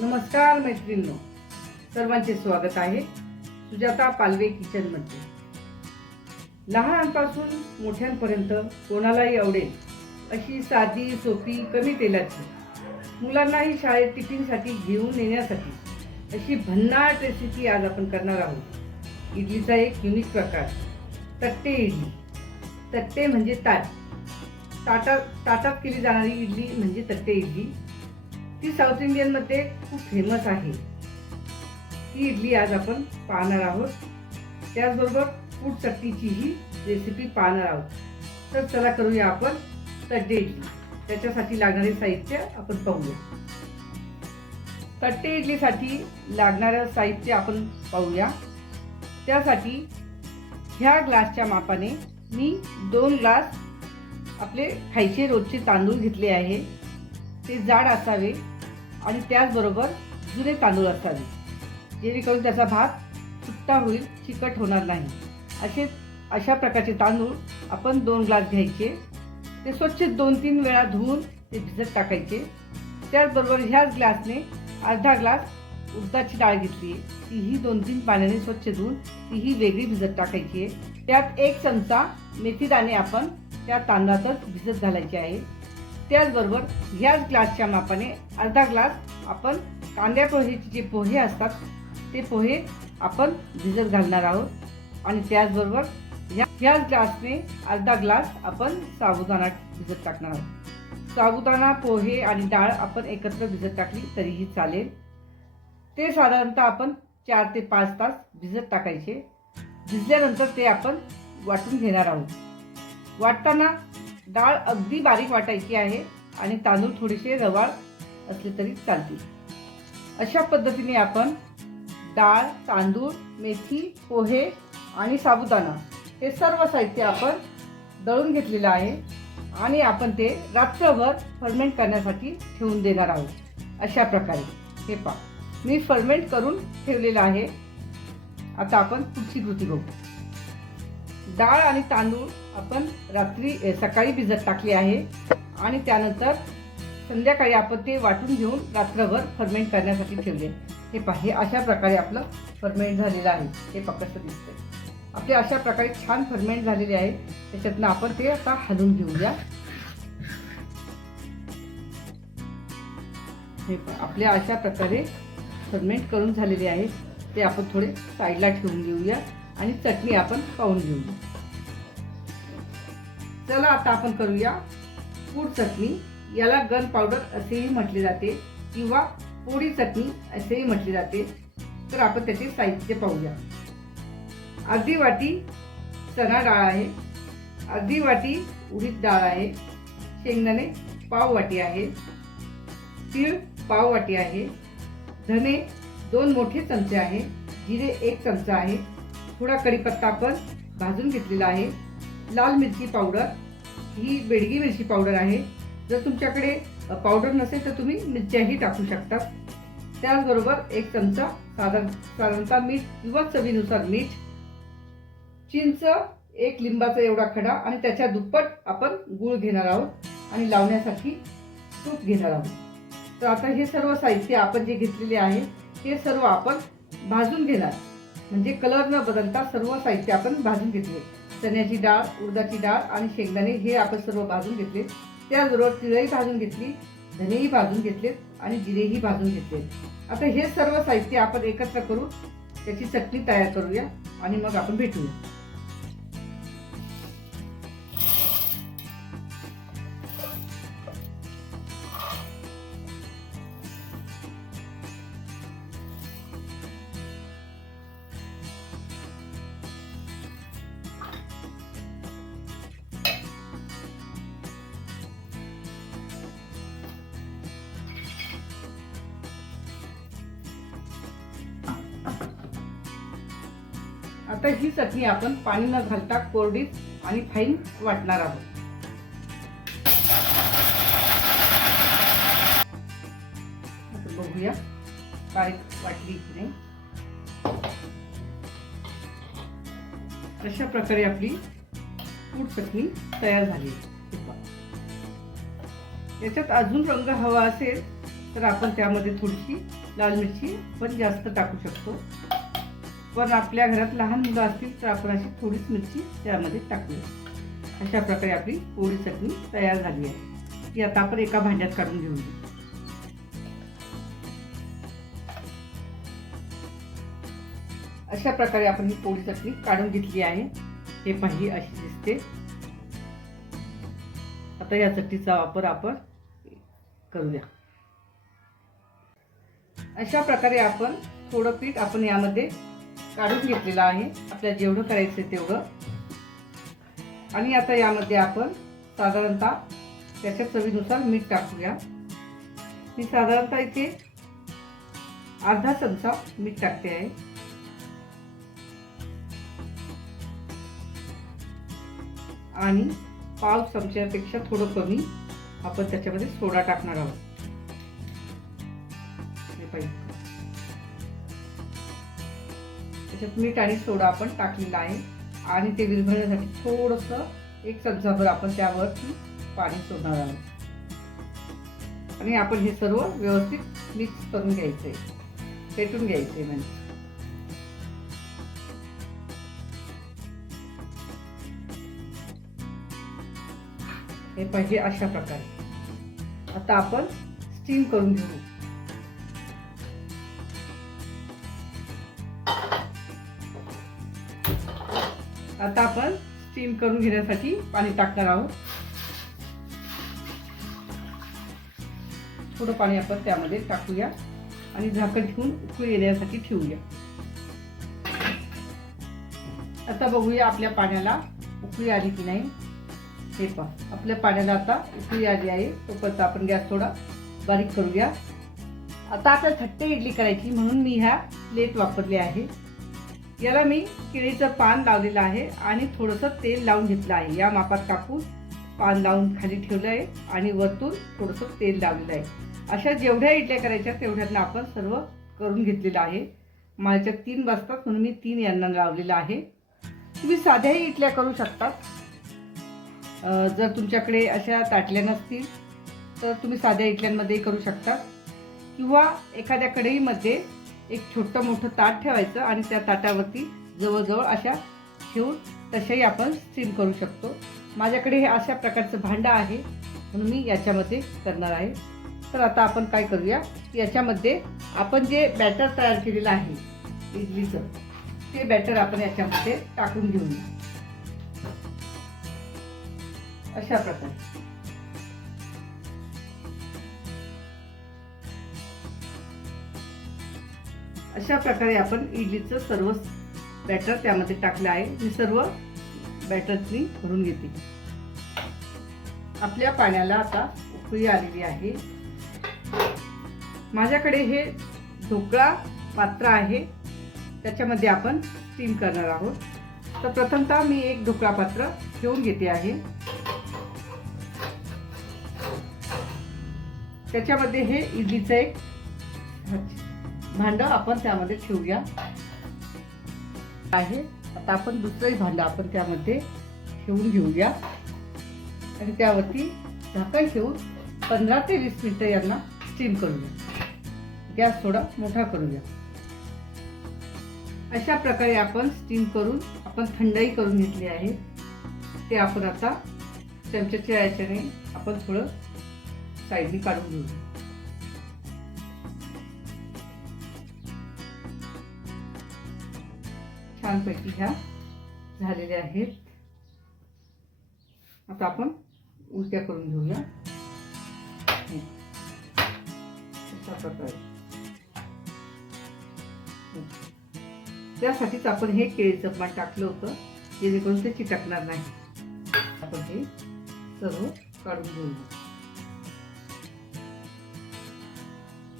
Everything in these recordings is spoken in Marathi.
नमस्कार मैत्रिणींनो. सर्वांचे स्वागत आहे सुजाता पालवे किचनमध्ये लहानांपासून मोठ्यांपर्यंत कोणालाही आवडेल अशी साधी सोपी कमी तेलाची मुलांनाही शाळेत टिफिनसाठी घेऊन येण्यासाठी अशी भन्नाट रेसिपी आज आपण करणार आहोत. इडलीचा एक युनिक प्रकार तट्टे इडली. तट्टे म्हणजे ताट. ताटात ताटात केली जाणारी इडली म्हणजे तट्टे इडली. ती साऊथ इंडियनमध्ये खूप फेमस आहे. ती इडली आज आपण पाहणार आहोत. त्याचबरोबर फूड चटणीचीही रेसिपी पाहणार आहोत. तर चला करूया आपण तड्डे इडली. त्याच्यासाठी लागणारे साहित्य आपण पाहूया. तट्टे इडलीसाठी लागणारं साहित्य आपण पाहूया. त्यासाठी ह्या ग्लासच्या मापाने मी दोन ग्लास आपले खायचे रोजचे तांदूळ घेतले आहे. ते जाड असावे आणि त्याचबरोबर जुने तांदूळ असावे. जेणेकरून त्याचा भात सुट्टा होईल चिकट होणार नाही. असे अशा प्रकारचे तांदूळ आपण दोन ग्लास घ्यायचे. ते स्वच्छ दोन तीन वेळा धुवून ते भिजत टाकायचे. त्याचबरोबर ह्याच ग्लासने अर्धा ग्लास उडदाची डाळ घेतली. तीही दोन तीन पाण्याने स्वच्छ धुवून तीही वेगळी भिजत टाकायची. आहे त्यात एक चमचा मेथीदाणे आपण त्या तांदळातच भिजत घालायचे आहे. त्याचबरोबर ह्याच ग्लासच्या मापाने अर्धा ग्लास आपण कांद्या पोहेचे जे पोहे असतात ते पोहे आपण भिजत घालणार आहोत. आणि त्याचबरोबर ह्या ह्याच ग्लासने अर्धा ग्लास आपण साबुदाणा भिजत टाकणार आहोत. साबुदाणा पोहे आणि डाळ आपण एकत्र भिजत टाकली तरीही चालेल. ते साधारणतः आपण चार ते पाच तास भिजत टाकायचे. भिजल्यानंतर ते आपण वाटून घेणार आहोत. वाटताना डाळ अगदी बारीक वाटायची आहे आणि तांदूळ थोडेसे रवाळ असले तरी चालतील. अशा पद्धतीने आपण डाळ तांदूळ मेथी पोहे आणि साबुदाणा हे सर्व साहित्य आपण दळून घेतलेलं आहे आणि आपण ते रात्रभर फर्मेंट करण्यासाठी ठेवून देणार आहोत. अशा प्रकारे. हे पहा. मी फर्मेंट करून ठेवलेलं आहे. आता आपण पुढची कृती बघू. डाळ आणि तांदूळ आपण रात्री सकाळी भिजत टाकले आहे. आणि त्यानंतर संध्याकाळी आपण ते वाटून घेऊन रात्रभर फर्मेंट करण्यासाठी ठेवले हे पाहि हे अशा प्रकारे आपलं फर्मेंट झालेलं आहे. हे पहा दिसतंय. आपले अशा प्रकारे छान फर्मेंट झालेले आहे त्याच्यातनं आपण ते आता हलवून घेऊया. हे आपले अशा प्रकारे फर्मेंट करून झालेले आहे ते आपण थोडे साईडला ठेवून घेऊया. आणि चटणी आपण पाहून घेऊया चला आता आपण करूया पूड चटणी. याला गन पावडर असेही म्हटले जाते किंवा पोळी चटणी असेही म्हटले जाते. तर आपण त्याचे साहित्य पाहूया. अर्धी वाटी चणा डाळ आहे. अर्धी वाटी उडीद डाळ आहे. शेंगदाणे पाव वाटी आहे. तीळ पाव वाटी आहे. धने दोन मोठे चमचे आहे. जिरे एक चमचा आहे. थोडा कढीपत्ता आपण भाजून घेतलेला आहे. लाल मिरची पावडर. ही बेडगी मिरची पावडर आहे. जर तुमच्याकडे पावडर नसेल तर तुम्ही मिरच्याही टाकू शकता. त्याचबरोबर एक चमचा साधारण साधारणतः मीठ किंवा चवीनुसार मीठ. चिंच एक लिंबाचा एवढा खडा आणि त्याच्या दुप्पट आपण गूळ घेणार आहोत आणि लावण्यासाठी तूप घेणार आहोत. तर आता हे सर्व साहित्य आपण जे घेतलेले आहे हे सर्व आपण भाजून घेणार. म्हणजे कलर न बदलता सर्व साहित्य आपण भाजून घेतले. चण्याची डाळ उडदाची डाळ आणि शेंगदाणे हे आपण सर्व भाजून घेतले. त्याचबरोबर तिळही भाजून घेतली धनेही भाजून घेतलेत आणि जिरेही भाजून घेतले. आता हे सर्व साहित्य आपण एकत्र करून त्याची चटणी तयार करूया आणि मग आपण भेटूया. आता ही चटणी आपण पाणी न घालता कोरडीत आणि फाईन वाटणार आहोत. बघूया काय वाटली की नाही. अशा प्रकारे आपली पूड चटणी तयार झाली याच्यात अजून रंग हवा असेल तर आपण त्यामध्ये थोडीशी लाल मिरची पण जास्त टाकू शकतो. पण आपल्या घरात लहान मुलं असतील तर आपण अशी थोडीच मिरची त्यामध्ये टाकूया. अशा प्रकारे आपली पोळी चटणी तयार झाली आहे. ती आता आपण एका भांड्यात काढून घेऊया अशा प्रकारे आपण ही पोळी चटणी काढून घेतली आहे. हे पाही अशी दिसते. आता या चटणीचा वापर आपण करूया. अशा प्रकारे आपण थोडं पीठ आपण यामध्ये काढून घेतलेलं आहे. आपल्याला जेवढं करायचं तेवढं. आणि आता यामध्ये आपण साधारणतः त्याच्या चवीनुसार मीठ टाकूया. मी साधारणतः इथे अर्धा चमचा मीठ टाकते आहे. आणि पाव चमच्यापेक्षा थोडं कमी आपण त्याच्यामध्ये सोडा टाकणार आहोत. त्याच्यात मीठ आणि सोडा आपण टाकलेला आहे. आणि ते विरघळण्यासाठी थोडंसं एक चमचाभर आपण त्यावर पाणी सोडणार आहोत. आणि आपण हे सर्व व्यवस्थित मिक्स करून घ्यायचंय. पेटून घ्यायचंय म्हणजे. हे पाहिजे अशा प्रकारे. आता आपण स्टीम करून घेऊ. आता आपण स्टीम करून घेण्यासाठी पाणी टाकणार आहोत. थोडं पाणी आपण त्यामध्ये टाकूया आणि झाकण ठेवून उकळी येण्यासाठी ठेवूया. आता बघूया आपल्या पाण्याला उकळी आली की नाही. हे पहा आपल्या पाण्याला आता उकळी आली आहे. तोपर्यंत आपण गॅस थोडा बारीक करूया. आता आपल्याला थट्टे इडली करायची म्हणून मी ह्या प्लेट वापरली आहे. याला मी केळीचं पान लावलेलं आहे आणि थोडंसं तेल लावून घेतलं आहे. या मापात टाकून पान लावून खाली ठेवलं आहे आणि वरतून थोडंसं तेल लावलेलं आहे. अशा जेवढ्या इडल्या करायच्या तेवढ्यातनं आपण सर्व करून घेतलेलं आहे. माझ्या तीन बसतात म्हणून मी तीन यांना लावलेलं आहे. तुम्ही साध्याही इडल्या करू शकतात. जर तुमच्याकडे अशा ताटल्या नसतील तर तुम्ही साध्या इडल्यांमध्ये करू शकता किंवा एखाद्या कढईमध्ये एक छोटं मोठं ताट ठेवायचं आणि त्या ताटावरती जवळजवळ अशा ठेवून तशाही आपण स्टीम करू शकतो. माझ्याकडे हे अशा प्रकारचं भांडं आहे म्हणून मी याच्यामध्ये करणार आहे. तर आता आपण काय करूया? याच्यामध्ये आपण जे बॅटर तयार केलेलं आहे इडलीचं ते बॅटर आपण याच्यामध्ये टाकून घेऊया. अशा प्रकारे. अशा प्रकारे आपण इडलीचं सर्व बॅटर त्यामध्ये टाकलं आहे. मी सर्व बॅटरनी भरून घेते. आपल्या पाण्याला आता उकळी आलेली आहे. माझ्याकडे हे ढोकळा पात्र आहे. त्याच्यामध्ये आपण स्टीम करणार आहोत. तर प्रथमतः मी एक ढोकळा पात्र घेऊन घेते आहे. त्याच्यामध्ये हे इडलीचं एक भांडं आपण त्यामध्ये ठेवूया. आहे. आता आपण दुसरंही भांडं आपण त्यामध्ये ठेवून घेऊया. आणि त्यावरती झाकण ठेवून पंधरा ते वीस मिनिटं यांना स्टीम करूया. गॅस थोडा मोठा करूया. अशा प्रकारे आपण स्टीम करून आपण थंडाई करून घेतली आहे. ते आपण आता चमच्याच्या याच्याने आपण थोडं साईडनी काढून घेऊया. छानपैकी ह्या झालेल्या आहेत. आता आपण उलट्या करून घेऊया. अशा प्रकारे. त्यासाठीच आपण हे केळीचं पान टाकलं होतं जेणेकरून ते चिटकणार नाही. आपण हे सर्व काढून घेऊया.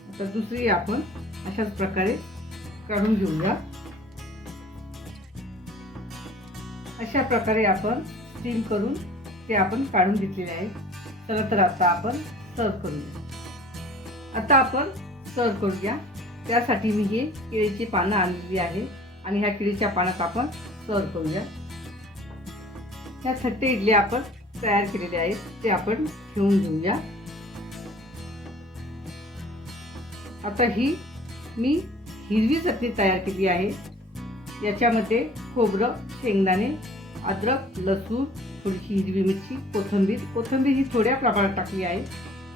आता दुसरी आपण अशाच प्रकारे काढून घेऊया. अशा प्रकारे आपण स्टीम करून ते आपण काढून घेतलेले आहे. चला तर आता आपण सर्व करूया आता आपण सर्व करूया. त्यासाठी मी हे केळीची पानं आणलेली आहे आणि ह्या केळीच्या पानात आपण सर्व करूया. ह्या थट्टे इडले आपण तयार केलेले आहेत ते आपण ठेवून घेऊया. आता ही मी हिरवी चटणी तयार केली आहे. याच्यामध्ये खोबरं शेंगदाणे अद्रक लसूण थोडीशी हिरवी मिरची कोथिंबीर. कोथिंबीर ही थोड्या प्रमाणात टाकली आहे.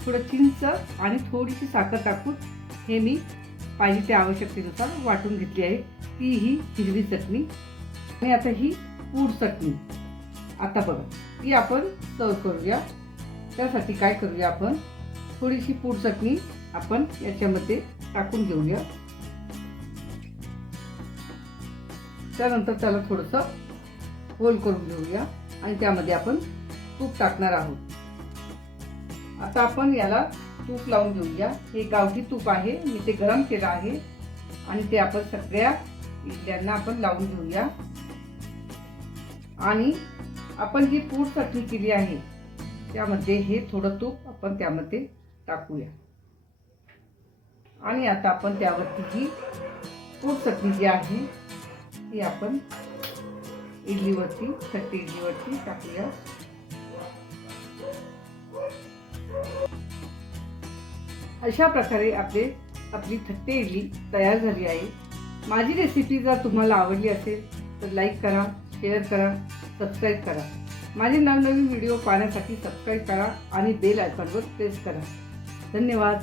थोडं चिंच आणि थोडीशी साखर टाकून हे मी पाहिजे त्या आवश्यकतेनुसार वाटून घेतली आहे. ती ही हिरवी चटणी. आणि आता ही पूड चटणी. आता बघा ती आपण सर्व करूया. त्यासाठी काय करूया आपण? थोडीशी पूड चटणी आपण याच्यामध्ये टाकून घेऊया. त्यानंतर त्याला थोडंसं होल करून घेऊया आणि त्यामध्ये आपण तूप टाकणार आहोत. आता आपण याला तूप लावून घेऊया. हे गावठी तूप आहे. मी ते गरम केलं आहे. आणि ते आपण सगळ्या इडल्यांना आपण लावून घेऊया. आणि आपण जी पूड चटणी केली आहे. त्यामध्ये हे थोडं तूप आपण त्यामध्ये टाकूया. आणि आता आपण त्यावरती जी पूड चटणी जी आहे ही आपण इडलीवरती थट्टी इडलीवरती टाकूया. अशा प्रकारे आपले आपली थट्टे इडली तयार झाली आहे. माझी रेसिपी जर तुम्हाला आवडली असेल तर लाईक करा शेअर करा सबस्क्राईब करा. माझे नवनवीन व्हिडिओ पाहण्यासाठी सबस्क्राईब करा आणि बेल आयकॉनवर प्रेस करा. धन्यवाद.